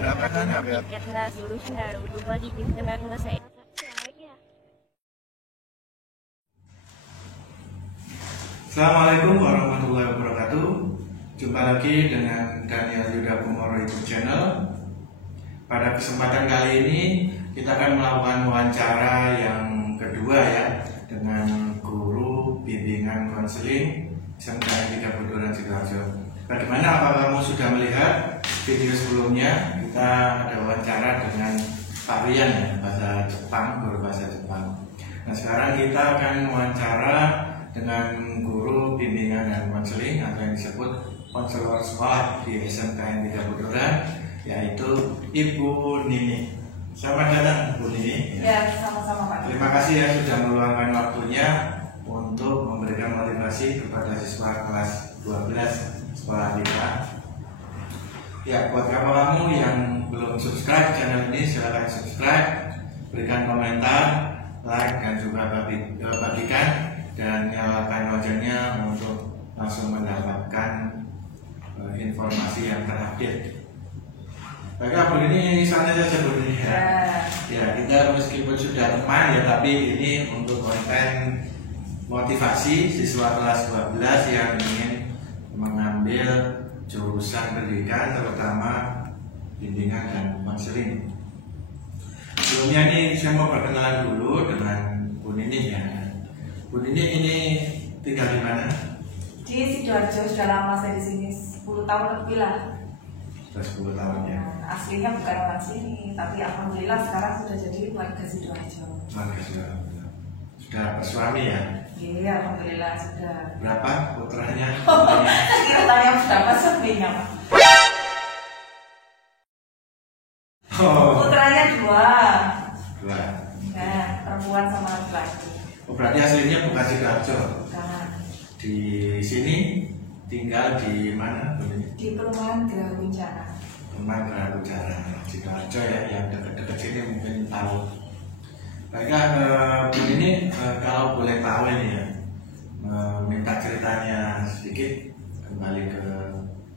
Assalamualaikum warahmatullahi wabarakatuh. Jumpa lagi dengan Daniel Yuda Kumoro YouTube channel. Pada kesempatan kali ini kita akan melakukan wawancara yang kedua ya, dengan guru bimbingan konseling SMKN 3 Budoran Sidoarjo. Bagaimana, apakah kamu sudah melihat video sebelumnya? Kita ada wawancara dengan Pak Rian ya, bahasa Jepang, guru bahasa Jepang. Nah, sekarang kita akan wawancara dengan guru bimbingan dan konseling atau yang disebut konselor sekolah di SMKN 3 Budoran, yaitu Ibu Nini. Selamat datang Bu Nini. Ya, sama-sama Pak. Terima kasih ya sudah meluangkan waktunya untuk memberikan motivasi kepada siswa kelas 12 sekolah kita. Ya, buat kamu yang belum subscribe channel ini, silahkan subscribe, berikan komentar, like, dan juga bagikan, dan nyalakan loncengnya untuk langsung mendapatkan informasi yang terupdate. Baiklah Bu Nini, santai saja Bu Nini ya. Ya, kita meskipun sudah teman ya, tapi ini untuk konten motivasi siswa kelas 12 yang ingin mengambil jurusan pendidikan, terutama bimbingan dan konseling. Sebelumnya ini saya mau perkenalan dulu dengan Bu Nini ya. Bu Nini ini tinggal di mana? Di Sidoarjo, sudah lama saya di sini, 10 tahun lebih lah. Sudah 10 tahun ya. Aslinya bukan orang sini, tapi alhamdulillah sekarang sudah jadi warga Sidoarjo. Warga Sidoarjo. Sudah bersuami ya? Iya, alhamdulillah sudah. Berapa putranya? Kira tanya berapa suaminya Pak? Putranya 2. 2. Nah, perempuan sama laki-laki. Oh, berarti aslinya bukan Sidoarjo. Bukan. Di sini tinggal di mana Bu Nini? Di perumahan Geraha Kencana. Perumahan Geraha Kencana, Sidoarjo ya, yang dekat-dekat sini mungkin tahu. Baiklah Bu Nini, kalau boleh tahu ini ya, minta ceritanya sedikit, kembali ke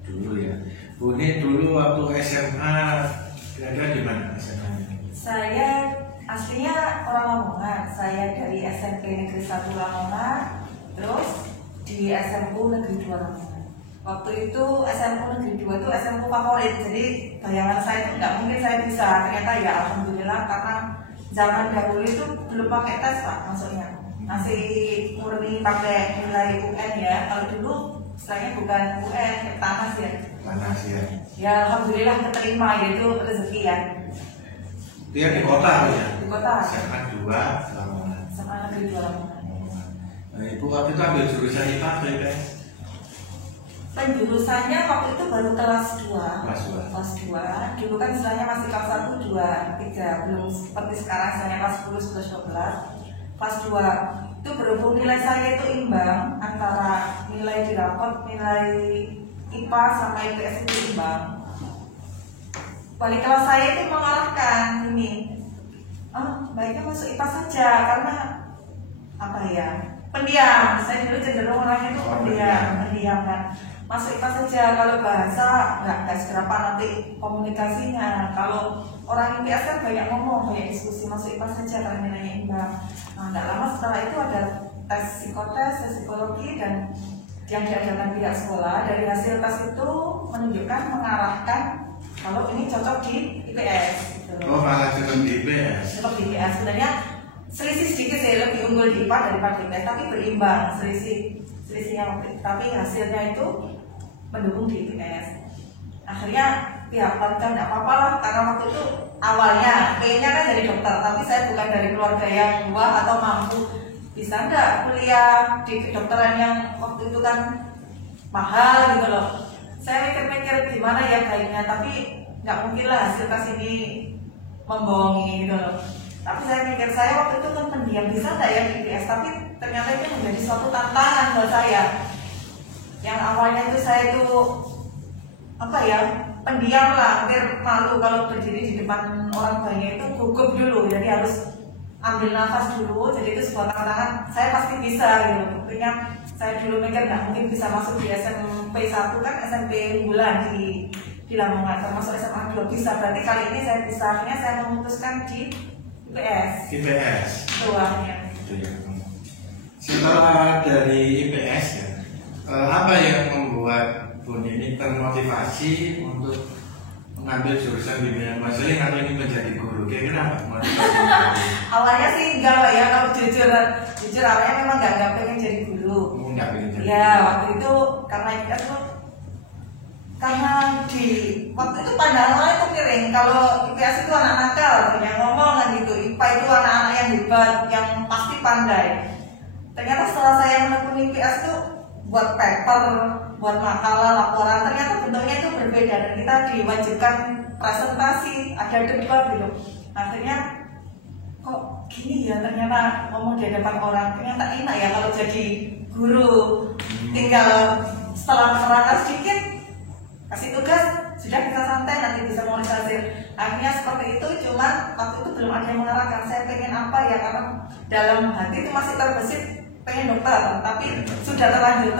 dulu ya. Bu Nini dulu waktu SMA kira-kira di mana SMA-nya? Saya aslinya orang Lamongan. Saya dari SMP Negeri 1 Lamongan, terus di SMU Negeri 2 Lamongan. Waktu itu SMU Negeri 2 itu SMU favorit, jadi bayangan saya itu nggak mungkin saya bisa. Ternyata ya alhamdulillah, karena zaman dahulu itu belum pakai tes Pak masuknya, masih murni pakai nilai UN ya. Kalau dulu istilahnya bukan UN, tamas ya. Panas ya. Ya alhamdulillah keterima, yaitu rezeki ya. Dia di kota ya? Di kota. SMA 2 Lamongan. SMA Negeri 2 Lamongan. Nah, Ibu waktu itu ambil jurusan IPA atau IPS? Penjurusannya waktu itu baru kelas 2. Kelas 2. Kelas 2. Dulu kan istilahnya masih kelas 1, 2, 3. Belum seperti sekarang istilahnya kelas 10, 11, 12. Kelas 2 itu berhubung nilai saya itu imbang antara nilai di rapot, nilai IPA sama IPS itu imbang. Wali kelas saya itu mengarahkan ini, baiknya masuk IPA saja karena apa ya, pendiam. Saya dulu cenderung orangnya itu pendiam kan. Masuk IPA saja, kalau bahasa nggak seberapa nanti komunikasinya. Kalau orang IPS kan banyak ngomong, banyak diskusi. Masuk IPA saja karena nilainya imbang. Nah, nggak lama setelah itu ada tes psikotes, tes psikologi, dan yang diadakan pihak sekolah. Dari hasil tes itu menunjukkan, mengarahkan kalau ini cocok di IPS gitu. Oh, malah cocok di IPS. Cocok di IPS. Sebenarnya selisih sedikit sih, lebih unggul di IPA daripada IPS, tapi berimbang selisihnya, tapi hasilnya itu mendukung di IPS. Akhirnya pihak keluarga tidak apa-apa lah, karena waktu itu awalnya pengennya kan dari dokter, tapi saya bukan dari keluarga yang kuat atau mampu. Bisa nggak kuliah di kedokteran yang waktu itu kan mahal gitu loh. Saya mikir-mikir gimana ya baiknya, tapi nggak mungkin lah hasil tes ini membohongi gitu loh. Tapi saya mikir, saya waktu itu kan pendiam, bisa nggak ya di IPS, tapi ternyata itu menjadi suatu tantangan buat saya. Yang awalnya itu saya itu apa ya, pendiam lah, hampir malu kalau berdiri di depan orang banyak, itu gugup dulu, jadi harus ambil nafas dulu. Jadi itu sebuah tantangan, saya pasti bisa gitu. Buktinya saya dulu mikir nggak mungkin bisa masuk di SMP 1 kan, SMP unggulan di di Lamongan, termasuk SMA 2 bisa. Berarti kali ini saya bisa, akhirnya saya memutuskan di IPS. IPS. Tuanya. Itu ya. Setelah dari IPS ya, apa yang membuat Bun ini termotivasi untuk mengambil jurusan bimbingan konseling atau ini menjadi guru? Kira-kira apa motivasi? Awalnya sih enggak Pak ya, kalau jujur awalnya memang enggak pengen jadi guru. Enggak pengen jadi. Ya waktu itu karena di waktu itu pandangan orang itu miring kalau IPS itu anak nakal, yang ngomong kan gitu. IPA itu anak-anak yang hebat, yang pasti pandai. Ternyata setelah saya menekuni IPS itu buat paper, buat makalah, laporan, ternyata bentuknya itu berbeda dan kita diwajibkan presentasi, ada debat gitu. Akhirnya kok gini ya, ternyata ngomong di hadapan orang ternyata enak ya kalau jadi guru. Tinggal setelah menerangkan sedikit, kasih tugas, sudah bisa santai, nanti bisa menulis hasil. Akhirnya seperti itu, cuman waktu itu belum ada yang mengarahkan saya pengen apa ya, karena dalam hati itu masih terbesit pengen dokter, tapi sudah terlanjur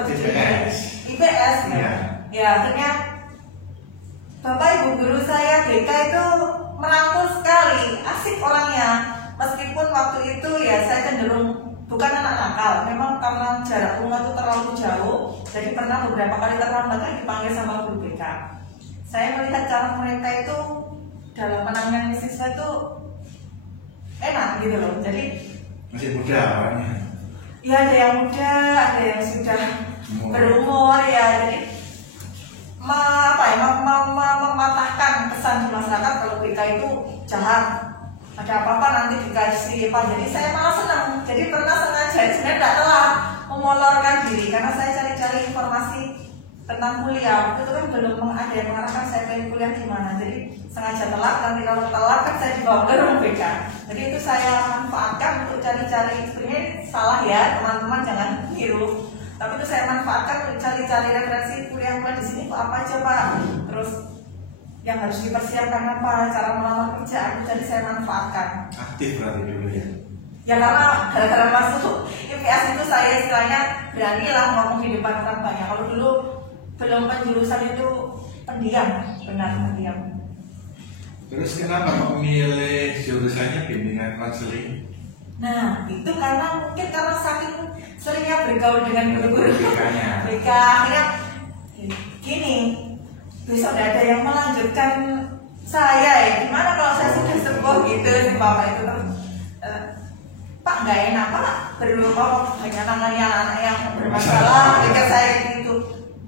IPS ya. Ya akhirnya Bapak Ibu guru saya BK itu merangkul sekali, asik orangnya. Meskipun waktu itu ya saya cenderung bukan anak nakal, memang karena jarak rumah itu terlalu jauh, jadi pernah beberapa kali terlambat dipanggil sama guru BK. Saya melihat cara mereka itu dalam menangani siswa itu enak gitu loh. Jadi masih muda awalnya. Ya ada yang muda, ada yang sudah berumur ya. Jadi mematahkan kesan di masyarakat kalau BK itu jahat. Ada apa-apa nanti dikasih apa. Jadi saya malah senang. Jadi pernah sengaja sebenarnya tidak telah memolorkan diri karena saya cari-cari informasi tentang kuliah. Itu kan belum ada yang mengarahkan saya pengen kuliah di mana. Jadi sengaja telat, nanti kalau telat kan saya dibawa ke ruang BK. Jadi itu saya manfaatkan untuk cari-cari. Sebenarnya salah ya teman-teman, jangan tiru. Tapi itu saya manfaatkan untuk cari-cari referensi kuliah di sini kok apa aja Pak. Terus yang harus dipersiapkan apa, cara melamar kerja, jadi saya manfaatkan. Aktif berarti dulu ya? Ya karena gara-gara masuk IPS itu saya istilahnya beranilah ngomong di depan orang banyak. Kalau dulu belum penjurusan itu pendiam, benar pendiam. Terus kenapa memilih jurusannya bimbingan konseling? Nah itu karena mungkin karena saking seringnya bergaul dengan guru-guru BK, akhirnya gini, besok ada yang melanjutkan saya ya, gimana kalau saya sudah sepuh gitu si bapak itu. Terus Pak nggak enak Pak, berdoa banyak nangani anak-anak yang bermasalah ketika saya gitu.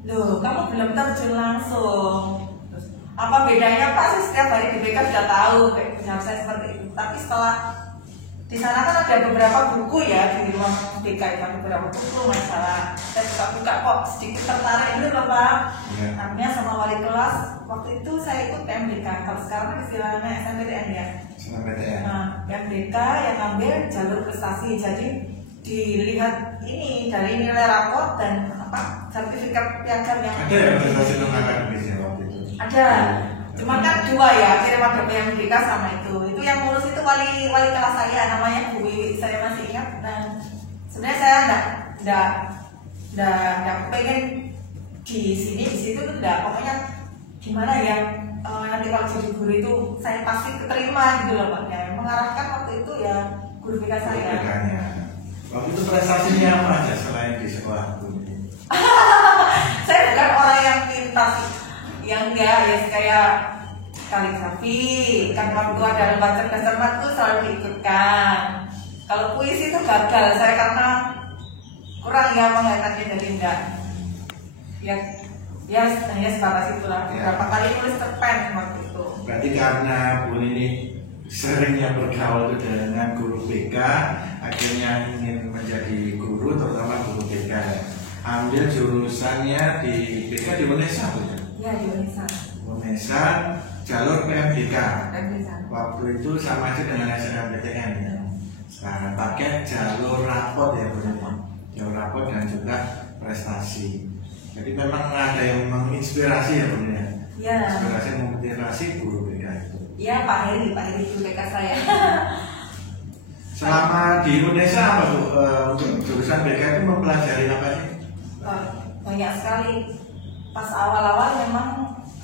Loh kamu belum terjun langsung. Terus, apa bedanya Pak? Saya setiap hari di BK sudah tahu kayak saya seperti itu. Tapi setelah di sana kan ada beberapa buku ya di ruang BK, ada beberapa buku masalah. Saya buka-buka kok sedikit tertarik itu loh Pak. Akhirnya sama wali kelas waktu itu saya ikut PMDK. Kalau sekarang kan istilahnya SNMPTN ya. SNMPTN. Nah PMDK yang ambil jalur prestasi. Jadi dilihat ini dari nilai raport dan apa sertifikat piagam yang ada ya prestasi non akademisnya waktu itu. Ada. Cuma kan dua ya, akhirnya pada PMDK sama itu yang ngurus itu wali kelas saya namanya Bu Wiwi, saya masih ingat. Dan sebenarnya saya enggak pengen di situ tuh enggak, pokoknya gimana ya nanti kalau jadi guru itu saya pasti keterima gitu loh Pak. Ya, mengarahkan waktu itu ya guru BK saya. Waktu itu prestasinya apa aja selain di sekolah Bu? Saya bukan orang yang pintar sih. Yang enggak ya kayak kaligrafi, kan waktu ada lomba cerdas cermat tuh selalu diikutkan. Kalau puisi itu gagal saya karena kurang ya penglihatan jadi enggak. Ya hanya sebatas itulah. Beberapa kali nulis cerpen waktu itu. Berarti karena Bu ini seringnya bergaul dengan guru BK, akhirnya ingin menjadi guru, terutama guru BK. Ambil jurusannya di BK di Unesa, bukan? Ya di Unesa. Unesa, jalur PMDK. Waktu itu sama aja dengan SNMPTN ya. Nah, pakai jalur rapot ya Bu. Jalur rapot dan juga prestasi. Jadi memang ada yang menginspirasi ya Bu ya. Ya. Inspirasi memotivasi guru BK itu. Ya Pak Heri guru BK saya. Selama di Indonesia apa Bu? Untuk jurusan BK itu mempelajari apa sih? Banyak sekali. Pas awal-awal memang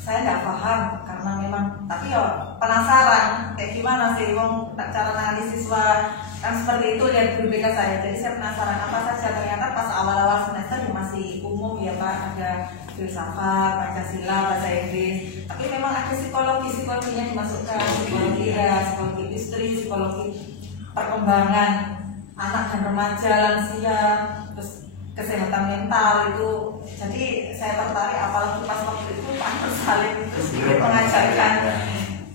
saya nggak paham karena memang, tapi ya penasaran kayak gimana sih wong cara nangani siswa kan seperti itu lihat guru BK saya. Jadi saya penasaran apa saja. Ternyata pas awal-awal semester masih umum ya Pak, ada filsafat, Pancasila, bahasa Inggris. Tapi memang ada psikologinya dimasukkan, psikologi ya, psikologi istri, psikologi perkembangan anak dan remaja, lansia, terus kesehatan mental itu. Jadi saya tertarik, apalagi pas waktu itu Pak Nur Salim itu sedikit mengajarkan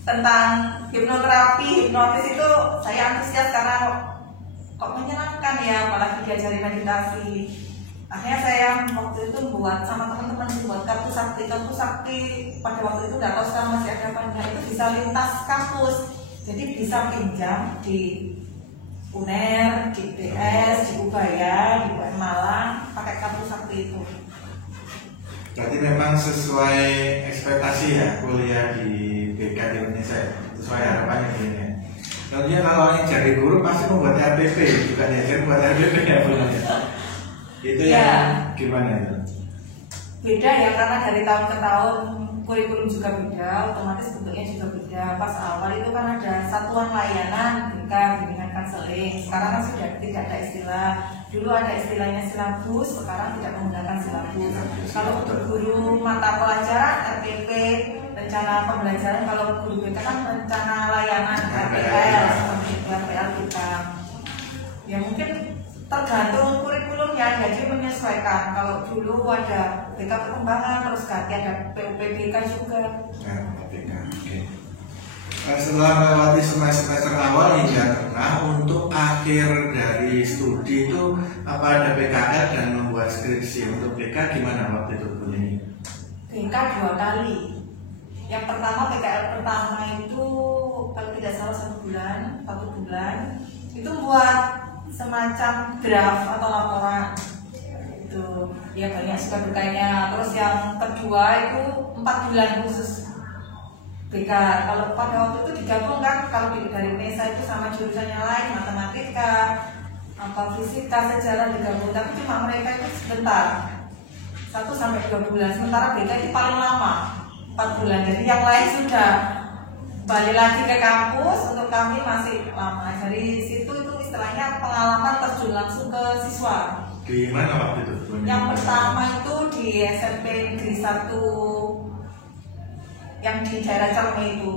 tentang hipnoterapi, hipnotis itu saya antusias karena kok menyenangkan ya, apalagi diajari meditasi. Akhirnya saya waktu itu buat sama teman-teman buat kartu sakti pada waktu itu nggak tahu sekarang masih ada apa enggak, itu bisa lintas kampus, jadi bisa pinjam di UNER, di PS, di Ubaya, di UM Malang pakai kartu sakti itu. Berarti memang sesuai ekspektasi ya kuliah di BK di Indonesia, sesuai harapannya ini. Tentunya kalau yang jadi guru pasti membuat RPP, juga diajar buat RPP ya Bu. Itu ya. Yang gimana itu? Beda ya, karena dari tahun ke tahun kurikulum juga beda, otomatis bentuknya juga beda. Pas awal itu kan ada satuan layanan BK, bimbingan konseling. Sekarang kan sudah tidak ada istilah. Dulu ada istilahnya silabus, sekarang tidak menggunakan silabus. Kalau untuk guru mata pelajaran RPP, rencana pembelajaran, kalau guru BK kan rencana layanan RPL, seperti itu RPL kita. Ya mungkin tergantung kurikulumnya, jadi menyesuaikan. Kalau dulu ada BK perkembangan, terus ganti ada PUPBK juga. PUPBK, oke. Setelah melewati semester awal hingga tengah, untuk akhir dari studi itu apa ada PKL dan membuat skripsi? Untuk BK gimana waktu itu Bu ini? BK 2 kali. Yang pertama PKL pertama itu kalau tidak salah 1 bulan itu buat semacam draft atau laporan itu ya, banyak suka dukanya. Terus yang kedua itu 4 bulan khusus BK. Kalau pada waktu itu digabungkan, kalau dari UNESA itu sama jurusan yang lain, matematika, fisika, sejarah digabung, tapi cuma mereka itu sebentar, 1-2 bulan. Sementara BK itu paling lama 4 bulan. Jadi yang lain sudah balik lagi ke kampus, untuk kami masih lama. Dari situ itu istilahnya pengalaman terjun langsung ke siswa. Di mana waktu itu? Yang pertama itu di SMP Negeri 1 yang di daerah Cerme itu.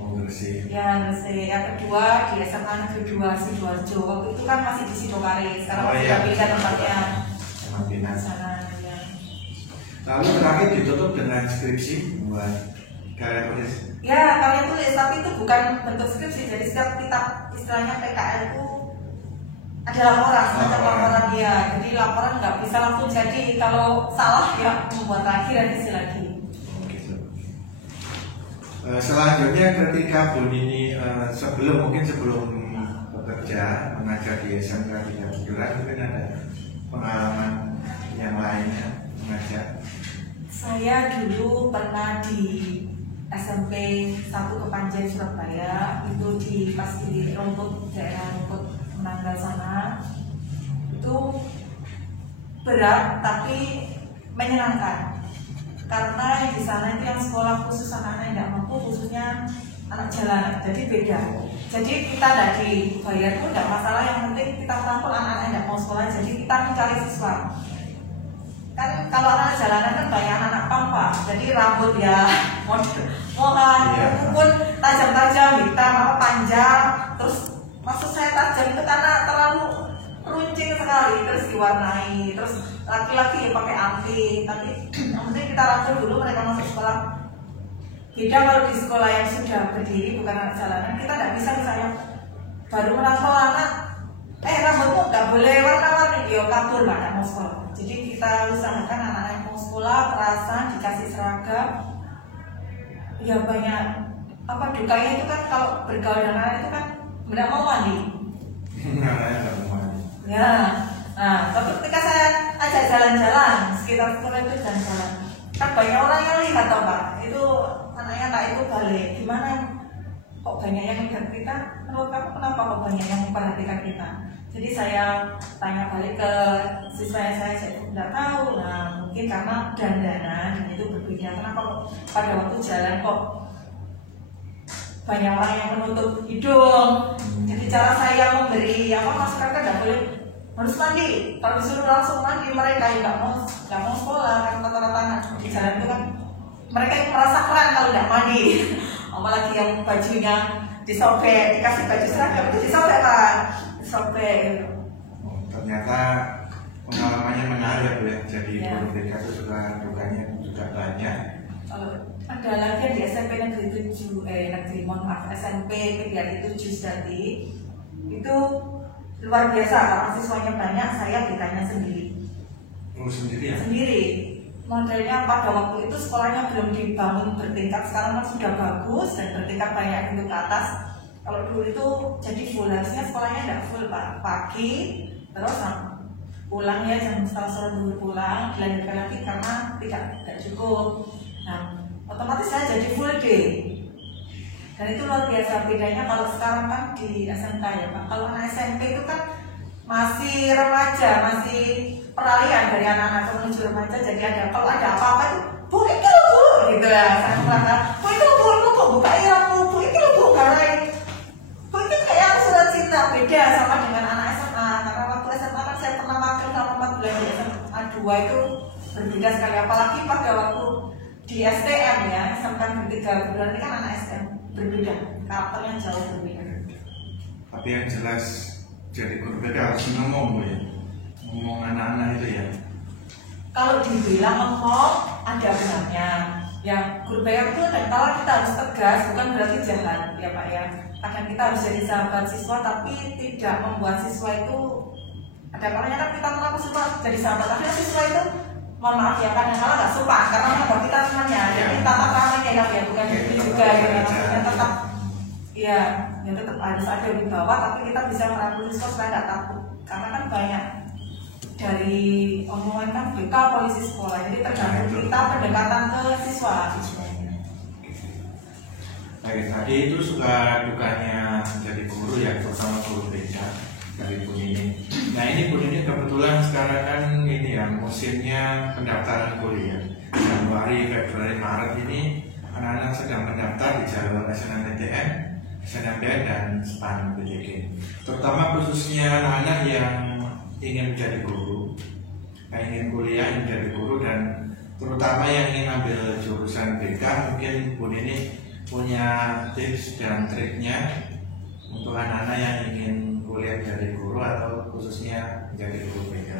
Gresik. Ya, Gresik. Yang kedua di SMA Negeri 2 Sidoarjo. Waktu itu kan masih di Sidowari, sekarang masih beda tempatnya. Pindah sana ya. Lalu terakhir ditutup dengan skripsi buat karya tulis. Ya, karya tulis, tapi itu bukan bentuk skripsi. Jadi setiap kitab istilahnya PKL itu ada laporan, semacam laporan dia. Jadi laporan nggak bisa langsung jadi, kalau salah ya membuat lagi, revisi lagi. Selanjutnya ketika Bu Nini sebelum bekerja mengajar di SMK di Kejuran, mungkin ada pengalaman yang lainnya mengajar. Saya dulu pernah di SMP 1 Kepanjen Surabaya, itu pas di Rumput, daerah Rumput Menanggal sana. Itu berat tapi menyenangkan, karena di sana itu yang sekolah khusus anak-anak yang tidak mampu, khususnya anak jalanan, jadi beda. Jadi kita tidak dibayar pun tidak masalah, yang penting kita tampil anak-anak yang tidak mau sekolah, jadi kita mencari siswa. Kan kalau anak jalanan kan banyak anak pampa, jadi rambut ya mohan, pun tajam-tajam, hitam panjang, terus maksud saya tajam itu karena terlalu runcing sekali, terus diwarnai, terus laki-laki ya pakai anting. Tapi yang penting kita rangkul dulu mereka masuk sekolah. Beda kalau di sekolah yang sudah berdiri, bukan anak jalanan, kita tidak bisa misalnya baru merangkul anak, rambutmu nggak boleh warna-warni, yo kabur nggak mau sekolah. Jadi kita usahakan anak-anak yang mau sekolah perasaan dikasih seragam. Ya banyak dukanya itu kan kalau bergaul dengan anak itu kan tidak mau mandi. Ya, nah tapi ketika saya ajak jalan-jalan sekitar sekolah itu jalan-jalan, kan banyak orang yang lihat toh Pak, itu anaknya tak itu balik, gimana kok banyak yang melihat kita, menurut kamu kenapa kok banyak yang memperhatikan kita? Jadi saya tanya balik ke siswa yang saya tidak tahu. Nah mungkin karena dandanan itu berbeda. Kenapa kok pada waktu jalan kok banyak orang yang menutup hidung? Jadi cara saya memberi masyarakat tidak boleh harus mandi. Kalau disuruh langsung mandi, mereka nggak mau sekolah karena rata-rata di jalan itu kan mereka yang merasa keren kalau tidak mandi. Apalagi yang bajunya disobek, dikasih baju seragam itu disobek kan, disobek gitu. Ternyata pengalamannya menarik ya Bu ya. Jadi guru BK itu juga dukanya juga banyak. Ada lagi yang di SMP negeri 7, SMP PGRI 7 tadi itu luar biasa. Kalau mahasiswanya banyak, saya BK-nya sendiri. Sendiri ya? Sendiri. Modelnya pada waktu itu sekolahnya belum dibangun bertingkat, sekarang kan sudah bagus dan bertingkat banyak pintu ke atas. Kalau dulu itu jadi full, harusnya sekolahnya tidak full Pak. Pagi terus pulangnya jam setelah sore dulu pulang, dilanjutkan lagi karena tidak cukup. Nah otomatis saya jadi full day. Dan itu luar biasa bedanya kalau sekarang kan di SMK ya Pak. Kalau anak SMP itu kan masih remaja, masih peralihan dari anak-anak menuju remaja. Jadi kalau ada apa-apa itu, Bu itu loh Bu, gitu ya. Saya merasa, Bu itu Bu buka ilmu, Bu itu loh Bu, karena Bu itu kayak surat cinta. Beda sama dengan anak SMA. Karena waktu SMA kan saya pernah makan sama 4 bulan di SMA 2 itu berbeda sekali. Apalagi pada waktu di STM ya, sampai 3 bulan ini kan anak STM berbeda, karakternya jauh berbeda. Tapi yang jelas jadi guru BK harus ngomong ya, ngomong anak-anak itu ya. Kalau dibilang ngomong ada benarnya. Ya guru BK itu dan kalau kita harus tegas bukan berarti jahat ya Pak ya. Kadang kita harus jadi sahabat siswa tapi tidak membuat siswa itu ada kalanya kan kita mengaku siswa jadi sahabat tapi siswa itu mohon maaf ya kadang-kadang nggak suka karena membuat kita temannya. Jadi tata keramanya ya bukan gitu juga ya. Maksudnya tetap ya tetap harus ada di bawah tapi kita bisa merangkul siswa supaya nggak takut karena kan banyak dari omongan kan BK polisi sekolah jadi tergantung kita pendekatan ke siswa. Baik, tadi itu suka dukanya menjadi guru ya, terutama guru BK dari Bu Nini. Nah ini Bu Nini kebetulan sekarang kan ini ya musimnya pendaftaran kuliah. Januari, Februari, Maret ini anak-anak sedang mendaftar di jalur SNMPTN, SNMPTN dan SPAN PJJ. Terutama khususnya anak-anak yang ingin menjadi guru, yang ingin kuliah, ingin menjadi guru dan terutama yang ingin ambil jurusan BK. Mungkin Bu Nini punya tips dan triknya untuk anak-anak yang ingin kuliah menjadi guru atau khususnya menjadi guru BK.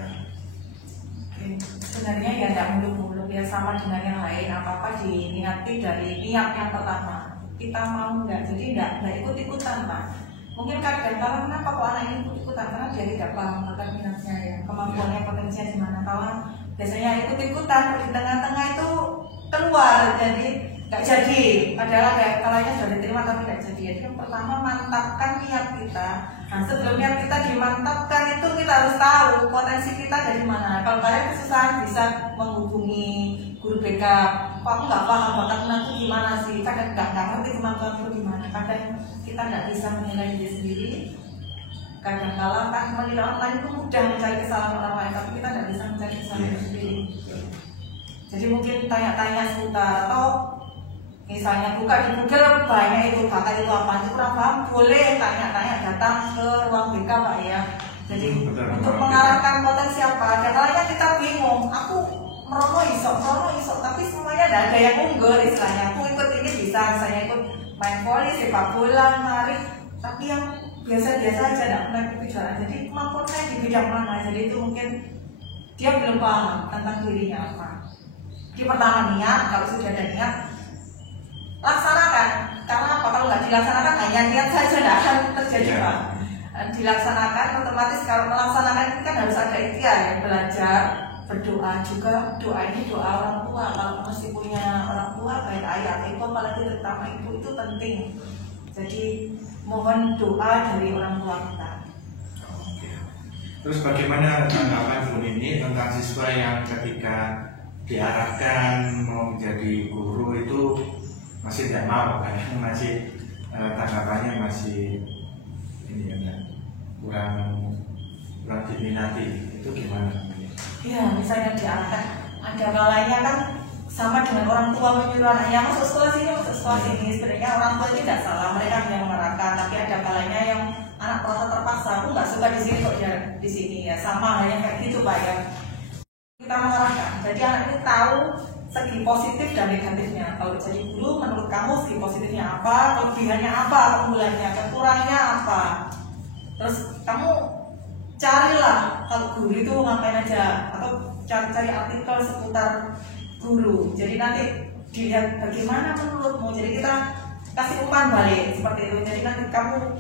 Sebenarnya ya tidak muluk-muluk ya sama dengan yang lain, apa-apa diniati dari niat yang pertama kita mau nggak, jadi nggak ikut-ikutan Pak. Mungkin kadang-kadang kenapa kok anak ini ikut-ikutan karena dia tidak paham tentang minatnya ya, kemampuannya, potensinya di mana. Kalau biasanya ikut-ikutan di tengah-tengah itu keluar jadi nggak jadi, padahal kayak kalanya sudah diterima tapi nggak jadi. Jadi yang pertama mantapkan niat kita. Nah sebelum niat kita dimantapkan itu kita harus tahu potensi kita dari mana. Kalau kalian kesusahan bisa menghubungi guru BK. Kok aku nggak paham bakat aku gimana sih? Kadang nggak ngerti kemampuan aku gimana. Kadang kita nggak bisa menilai diri sendiri. Kadang kala kan menilai orang lain itu mudah mencari kesalahan orang lain, tapi kita nggak bisa mencari kesalahan diri sendiri. Jadi mungkin tanya-tanya seputar atau misalnya buka di Google banyak itu bakat itu apa itu kurang paham, boleh tanya-tanya datang ke ruang BK Pak ya. Jadi untuk mengarahkan potensi apa. Ada kalanya kita bingung, aku merono isok, tapi semuanya tidak ada yang unggul istilahnya. Aku ikut ini bisa, misalnya ikut main voli, sepak bola, nari, tapi yang biasa-biasa aja tidak pernah ikut kejuaraan. Jadi kemampuan saya di bidang mana? Jadi itu mungkin dia belum paham tentang dirinya apa. Di pertama niat, kalau sudah ada niat laksanakan. Karena apa? Kalau nggak dilaksanakan hanya niat saja tidak akan terjadi Pak. Dilaksanakan otomatis kalau melaksanakan ini kan harus ada ikhtiar ya, belajar, berdoa juga. Doa ini doa orang tua. Kalau masih punya orang tua baik ayah, ibu, apalagi terutama ibu itu penting. Jadi mohon doa dari orang tua kita. Terus bagaimana tanggapan Bu Nini tentang siswa yang ketika diarahkan mau menjadi guru itu masih tidak mau, kadang masih tanggapannya masih ini ya, kurang diminati, itu gimana? Ya, misalnya diangkat, ada kalanya kan sama dengan orang tua menyuruh anaknya masuk sekolah sini. Sebenarnya orang tua itu tidak salah, mereka yang mengarahkan, tapi ada kalanya yang anak merasa terpaksa, aku nggak suka di sini kok di sini ya, sama halnya kayak gitu Pak ya. Kita mengarahkan, jadi anak ini tahu segi positif dan negatifnya. Kalau jadi guru, menurut kamu segi positifnya apa, kelebihannya apa, keunggulannya, kekurangannya apa. Terus kamu carilah, kalau guru itu ngapain aja, atau cari artikel seputar guru. Jadi nanti dilihat bagaimana menurutmu. Jadi kita kasih umpan balik seperti itu. Jadi nanti kamu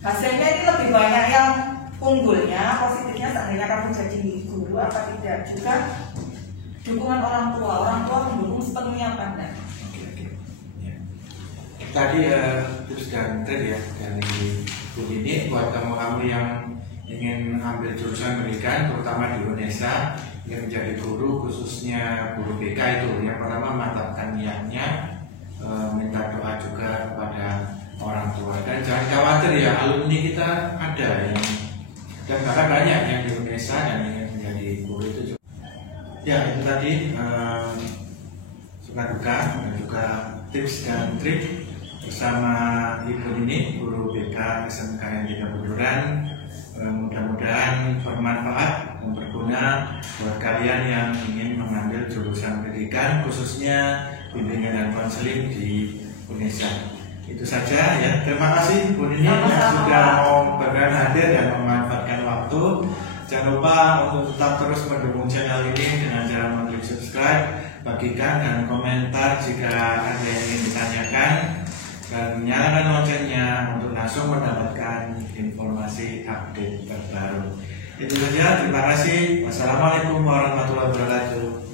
hasilnya ini lebih banyak yang unggulnya, positifnya seandainya kamu jadi guru apa tidak. Juga dukungan orang tua mendukung sepenuhnya apa enggak. Oke. Ya. Tadi tips dan trik ya dari Bu Nini buat kamu yang ingin ambil jurusan pendidikan, terutama di Indonesia, yang menjadi guru, khususnya guru BK itu. Yang pertama, mantapkan niatnya, minta doa juga kepada orang tua, dan jangan khawatir ya, alumni kita ada yang, dan bahkan banyak yang di Indonesia dan ingin menjadi guru itu juga. Ya, itu tadi suka duka dan juga tips dan trik bersama Ibu Nini, guru BK SMK yang kita Buduran. Mudah-mudahan bermanfaat dan berguna buat kalian yang ingin mengambil jurusan pendidikan, khususnya bimbingan dan konseling di Indonesia. Itu saja ya. Terima kasih Bu Nini yang sudah mau berkenan hadir dan memanfaatkan waktu. Jangan lupa untuk tetap terus mendukung channel ini dengan cara mengklik subscribe, bagikan dan komentar jika ada yang ingin ditanyakan, dan nyalakan loncengnya untuk langsung mendapatkan informasi update terbaru. Itu saja, terima kasih. Wassalamualaikum warahmatullahi wabarakatuh.